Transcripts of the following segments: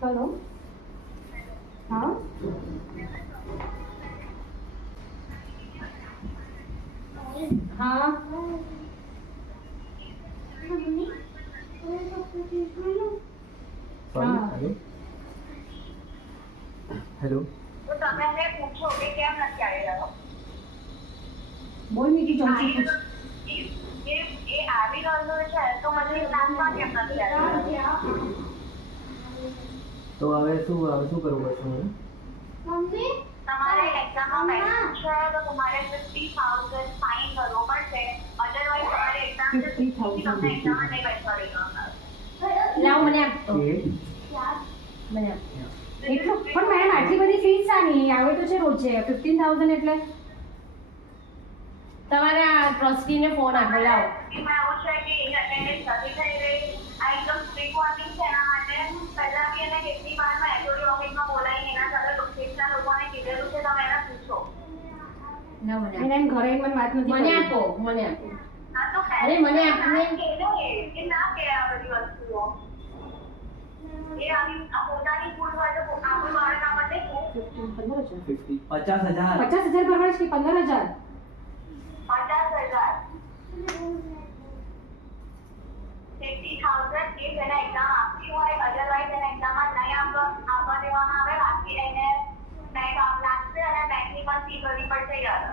Hello हाँ हाँ hello तो તમે એને પૂછો કે કેમ નથી આવી રહ્યો बोल मीठी जोशी कुछ એ આવી રહ્યો છે તો મને ક્લાસમાં કેમ નથી આવી રહ્યો તો હવે શું કરવું પડશે મને તમારે એક્ઝામમાં બેઠું છે તો તમારે 50,000 ફાઇન કરવો પડશે અધરવાઇઝ તમારે એક્ઝામ છે 50,000 તમને એક્ઝામ નહીં બેસવા દેવામાં લાવ મને આપતો મને આપતો એટલું પણ મેડમ આટલી બધી ફીસ સાની આવે તો છે રોજે 15,000 એટલે તમારે આ ટ્રસ્ટીને ફોન આપો લાવો એમાં એવું છે કે એ અટેન્ડન્સ નથી થઈ રહી આ એકદમ સ્ટ્રિક્ટ વોર્નિંગ છે એના માટે પહેલા બી એને કેટલી વારમાં એચઓડી ઓફિસમાં બોલાવીને એના સાથે લોકેશનના લોકોને કીધેલું છે તમે એને પૂછો ના મને એમ ઘરે મને વાત નથી મને આપો હા તો અરે મને આપને કે ના કે આ બધી વસ્તુઓ એ આવી પોતાની ભૂલ હોય તો આપણું બાળક આપણને 50,000 50,000 પરવડે કે 15,000 50,000 એ જેને એક્ઝામ આપવી હોય અધરવાઇઝ એને એક્ઝામમાં નહીં આપવા દેવામાં આવે બાકી એને બેંક લાગશે અને બેંકની પણ ફી ભરવી પડશે યાર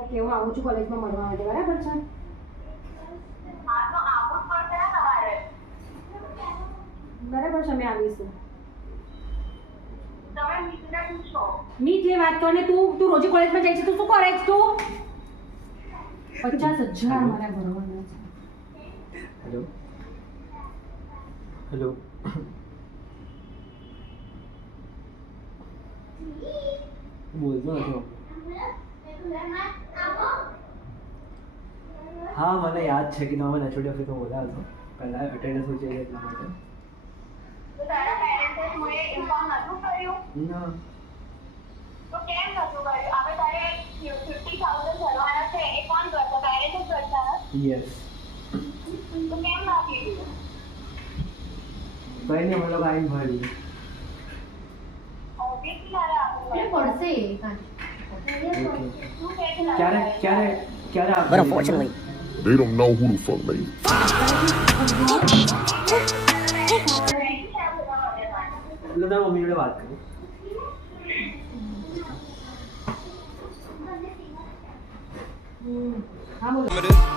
ઓકે હું આવું છું કોલેજમાં મળવા માટે બરાબર છે હા તો આવું જ પડશે ને તમારે બરાબર છે અમે આવીશું તમે મીટને પૂછો મી જે વાત કરને તું રોજ કોલેજમાં જાય છે તું શું કરે છે તું 50,000 મારા ભરવાના છે हेलो બોલતો હતો હા મને યાદ છે કે તમે એચઓડી ઓફિસમાં બોલ્યા હતો પહેલા અટેન્ડન્સ ઓછી છે એટલા માટે તો તારા પેરેન્ટ્સે મને ઇન્ફોર્મ નતું કર્યું ના તો કેમ નતું કર્યું હવે તારે 50,000 ભરવાના છે એ કોણ કરશે પેરેન્ટ્સ જ કરશે ને યસ તો કેમ ના કીધું કઈ નહીં અમે લોકો આવીને ભરી ઓબ્વિયસલી તારે આપવું પડશે શું કહે છે ક્યારે But unfortunately, They don't know who the fuck they are. એટલે તારા મમ્મી જોડે વાત કરી હા બોલો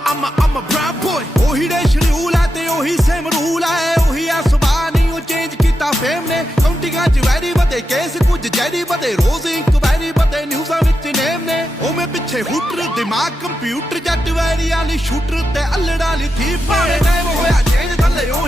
I'm a proud boy. ਉਹੀ ਦੇ ਸ਼ਡਿਊਲ ਆ ਤੇ ਉਹੀ ਸੇਮ ਰੂਲ ਆ ਉਹੀ ਆ ਸੁਭਾਅ ਨਹੀਂ ਉਹ ਚੇਂਜ ਕੀਤਾ ਫੇਮ ਨੇ ਕਾਊਂਟਿੰਗਾਂ ਚ ਵੈਰੀ ਵਧੇ ਕੇਸ ਕੁਝ ਜੈਰੀ ਵਧੇ ਰੋਜ਼ ਇਨਕੁਆਇਰੀ ਵਧੇ ਨਿਊਜ਼ਾਂ ਵਿੱਚ ਨੇਮ ਨੇ ਉਹ ਮੈਂ ਪਿੱਛੇ ਹੂਟਰ ਦਿਮਾਗ ਕੰਪਿਊਟਰ ਜੱਟ ਵੈਰੀ ਵਾਲੀ ਸ਼ੂਟਰ ਤੇ ਅਲੜਾ ਲਈ ਥੀ ਪਾਣੇ ਟਾਈਮ ਹੋਇਆ ਚੇਂਜ ਥੱਲੇ ਉਹ